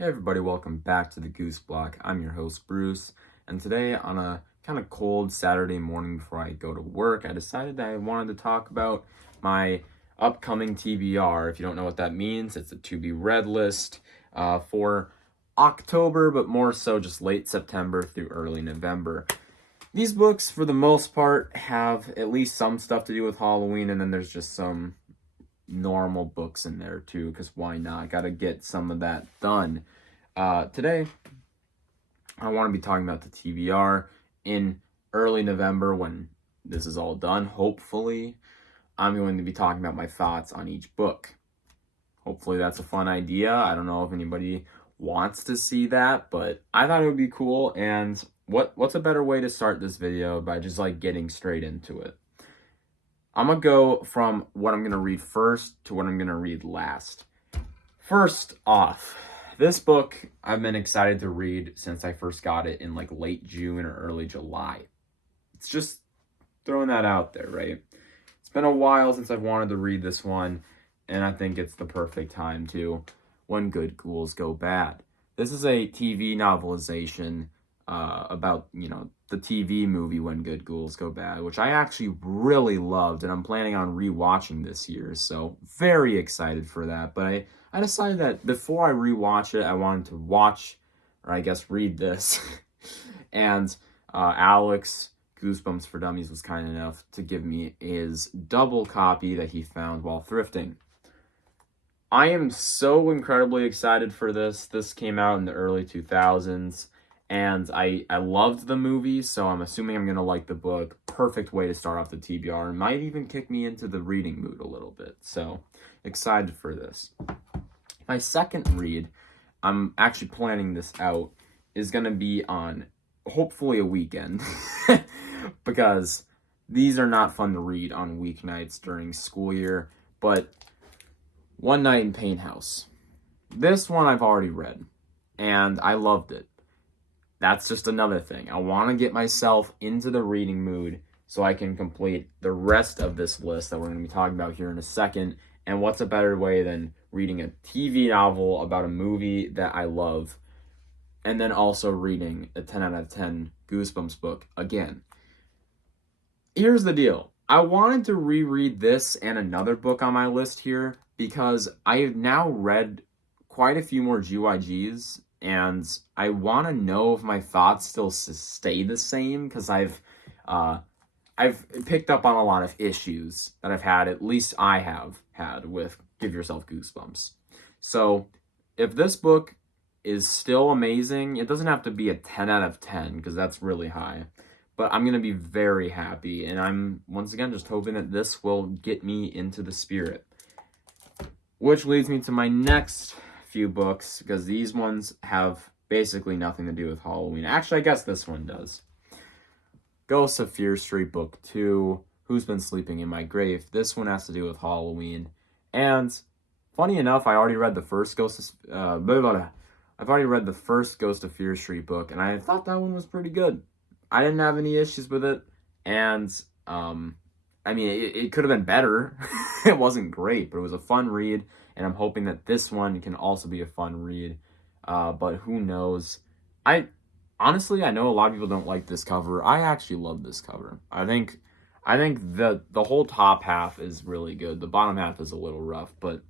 Hey everybody, welcome back to the Goose Block. I'm your host Bruce, and today on a kind of cold Saturday morning before I go to work, I decided that I wanted to talk about my upcoming TBR. If you don't know what that means, it's a to be read list for October, but more so just late September through early November. These books, for the most part, have at least some stuff to do with Halloween, and then there's just some normal books in there too, because why not? Gotta get some of that done. Today, I want to be talking about the TBR in early November when this is all done. Hopefully, I'm going to be talking about my thoughts on each book. Hopefully, that's a fun idea. I don't know if anybody wants to see that, but I thought it would be cool. And what's a better way to start this video by just like getting straight into it? I'm going to go from what I'm going to read first to what I'm going to read last. First off, this book I've been excited to read since I first got it in like late June or early July. It's just throwing that out there, right? It's been a while since I've wanted to read this one, and I think it's the perfect time to. When Good Ghouls Go Bad. This is a TV novelization about, the TV movie When Good Ghouls Go Bad, which I actually really loved, and I'm planning on rewatching this year, so very excited for that. But I decided that before I rewatch it, I wanted to watch, or I guess read this. And Alex, Goosebumps for Dummies, was kind enough to give me his double copy that he found while thrifting. I am so incredibly excited for this. This came out in the early 2000s, and I loved the movie, so I'm assuming I'm going to like the book. Perfect way to start off the TBR. It might even kick me into the reading mood a little bit, so excited for this. My second read, I'm actually planning this out, is going to be on hopefully a weekend, because these are not fun to read on weeknights during school year, but One Night in Paint House. This one I've already read, and I loved it. That's just another thing. I want to get myself into the reading mood so I can complete the rest of this list that we're going to be talking about here in a second. And what's a better way than reading a TV novel about a movie that I love, and then also reading a 10 out of 10 Goosebumps book again. Here's the deal. I wanted to reread this and another book on my list here because I have now read quite a few more GYGs, and I want to know if my thoughts still stay the same, because I've picked up on a lot of issues that I've had, at least I have had, with Give Yourself Goosebumps. So if this book is still amazing, it doesn't have to be a 10 out of 10, because that's really high. But I'm going to be very happy, and I'm, once again, just hoping that this will get me into the spirit. Which leads me to my next few books, because these ones have basically nothing to do with Halloween. Actually, I guess this one does. Ghosts of Fear Street Book 2, Who's Been Sleeping in My Grave. This one has to do with Halloween. And funny enough, I already read the first Ghost of Fear Street book, and I thought that one was pretty good. I didn't have any issues with it, and it could have been better. It wasn't great, but it was a fun read, and I'm hoping that this one can also be a fun read, but who knows. I know a lot of people don't like this cover. I actually love this cover. I think the whole top half is really good. The bottom half is a little rough, but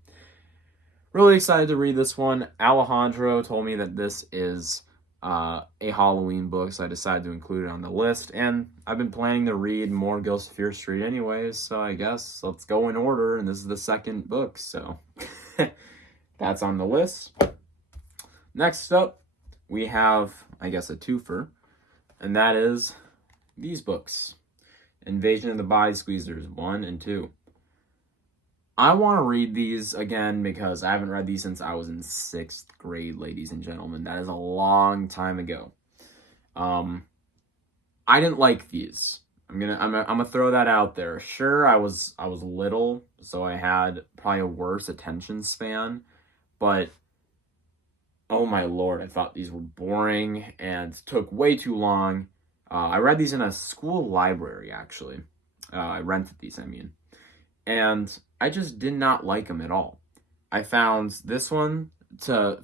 really excited to read this one. Alejandro told me that this is a Halloween book, so I decided to include it on the list, and I've been planning to read more Ghosts of Fear Street anyways, so I guess let's go in order, and this is the second book, so that's on the list. Next up, we have, I guess, a twofer, and that is these books, Invasion of the Body Squeezers 1 and 2. I want to read these again because I haven't read these since I was in 6th grade, ladies and gentlemen. That is a long time ago. I didn't like these. I'm gonna throw that out there. Sure, I was little, so I had probably a worse attention span, but oh my lord, I thought these were boring and took way too long. I read these in a school library, actually. I rented these, and I just did not like them at all. I found this one to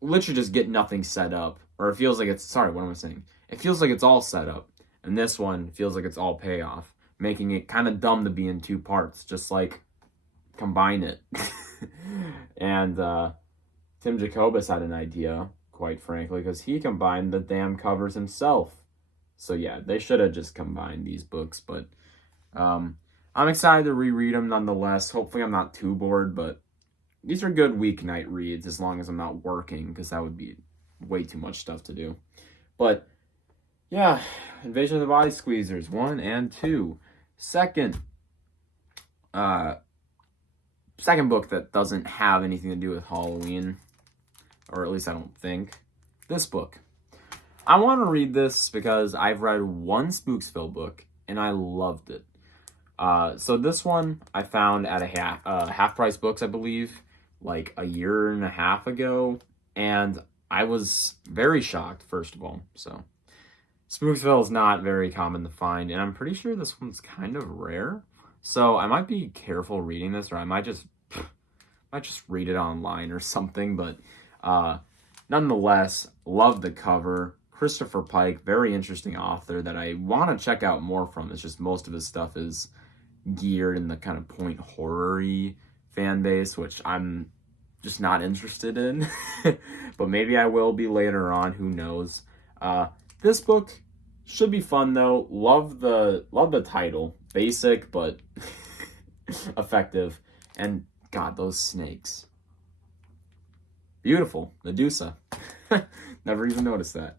literally just get nothing set up. Or it feels like it's, sorry, what am I saying? It feels like it's all set up. And this one feels like it's all payoff, making it kind of dumb to be in two parts, just like combine it. And Tim Jacobus had an idea, quite frankly, because he combined the damn covers himself. So yeah, they should have just combined these books, but I'm excited to reread them nonetheless. Hopefully I'm not too bored, but these are good weeknight reads as long as I'm not working, because that would be way too much stuff to do. But yeah, Invasion of the Body Squeezers 1 and 2. Second book that doesn't have anything to do with Halloween, or at least I don't think. This book. I want to read this because I've read one Spooksville book and I loved it. So this one I found at a Half Price Books, I believe, like a year and a half ago, and I was very shocked, first of all. So Spooksville is not very common to find, and I'm pretty sure this one's kind of rare. So I might be careful reading this, or I might just read it online or something. But nonetheless, love the cover. Christopher Pike, very interesting author that I want to check out more from. It's just most of his stuff is geared in the kind of point horror-y fan base, which I'm just not interested in. But maybe I will be later on, who knows. This book should be fun though. Love the title. Basic but effective. And God, those snakes. Beautiful. Medusa. Never even noticed that.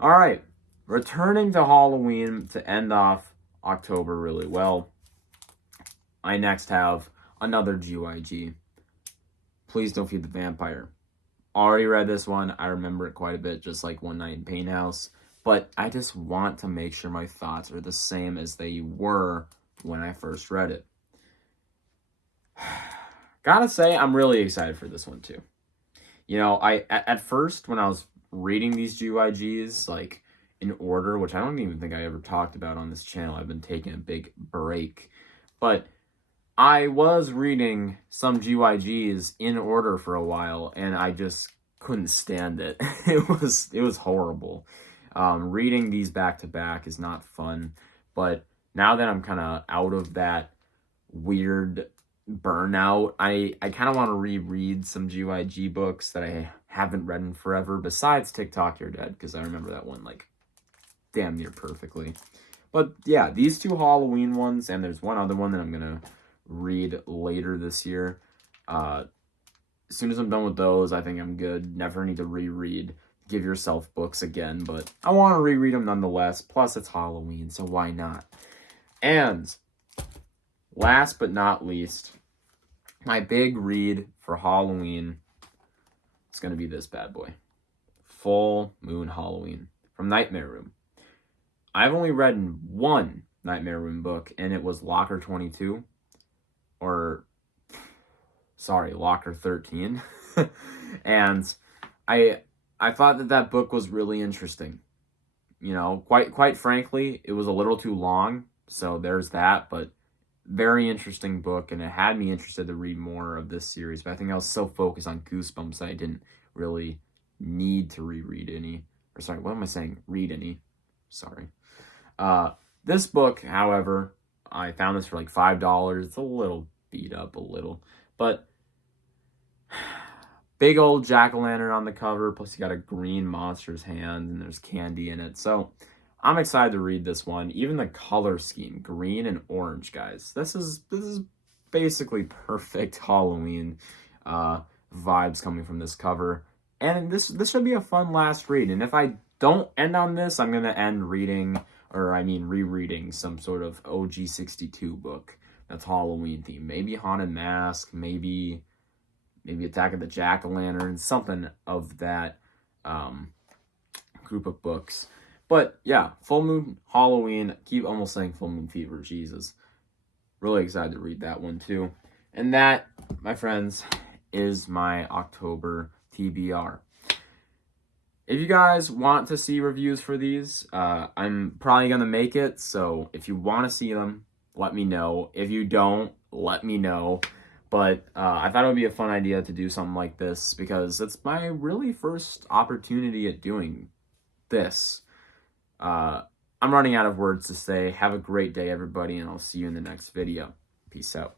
All right. Returning to Halloween to end off October really well. I next have another GYG. Please Don't Feed the Vampire. Already read this one. I remember it quite a bit, just like One Night in Pain House. But I just want to make sure my thoughts are the same as they were when I first read it. Gotta say, I'm really excited for this one too. You know, at first when I was reading these GYGs, like in order, which I don't even think I ever talked about on this channel. I've been taking a big break. But I was reading some GYGs in order for a while, and I just couldn't stand it. It was horrible. Reading these back to back is not fun. But now that I'm kind of out of that weird burnout, I kind of want to reread some GYG books that I haven't read in forever, besides TikTok You're Dead, because I remember that one like damn near perfectly. But yeah, these two Halloween ones, and there's one other one that I'm gonna read later this year. As soon as I'm done with those, I think I'm good. Never need to reread Give Yourself books again, but I want to reread them nonetheless. Plus it's Halloween, so why not? And last but not least, my big read for Halloween is going to be this bad boy. Full Moon Halloween from Nightmare Room. I've only read one Nightmare Room book, and it was Locker 22. Locker 13. And I thought that book was really interesting. You know, quite frankly, it was a little too long, so there's that, but very interesting book, and it had me interested to read more of this series. But I think I was so focused on Goosebumps that I didn't really need to reread any. Or sorry, what am I saying? Read any. Sorry. This book, however, I found this for like $5. It's a little beat up, a little. But big old jack-o'-lantern on the cover, plus you got a green monster's hand, and there's candy in it. So I'm excited to read this one. Even the color scheme, green and orange, guys. This is basically perfect Halloween vibes coming from this cover. And this should be a fun last read. And if I don't end on this, I'm going to end rereading some sort of OG62 book that's Halloween themed. Maybe Haunted Mask, maybe Attack of the Jack-o'-lantern, something of that group of books. But yeah, Full Moon Halloween. Keep almost saying Full Moon Fever. Jesus. Really excited to read that one too. And that, my friends, is my October TBR. If you guys want to see reviews for these, I'm probably going to make it. So if you want to see them, let me know. If you don't, let me know. But I thought it would be a fun idea to do something like this because it's my really first opportunity at doing this. I'm running out of words to say. Have a great day, everybody, and I'll see you in the next video. Peace out.